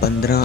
15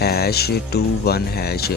*#21#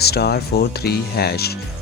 *43#،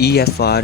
EFR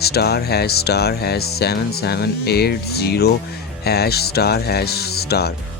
*#7780#*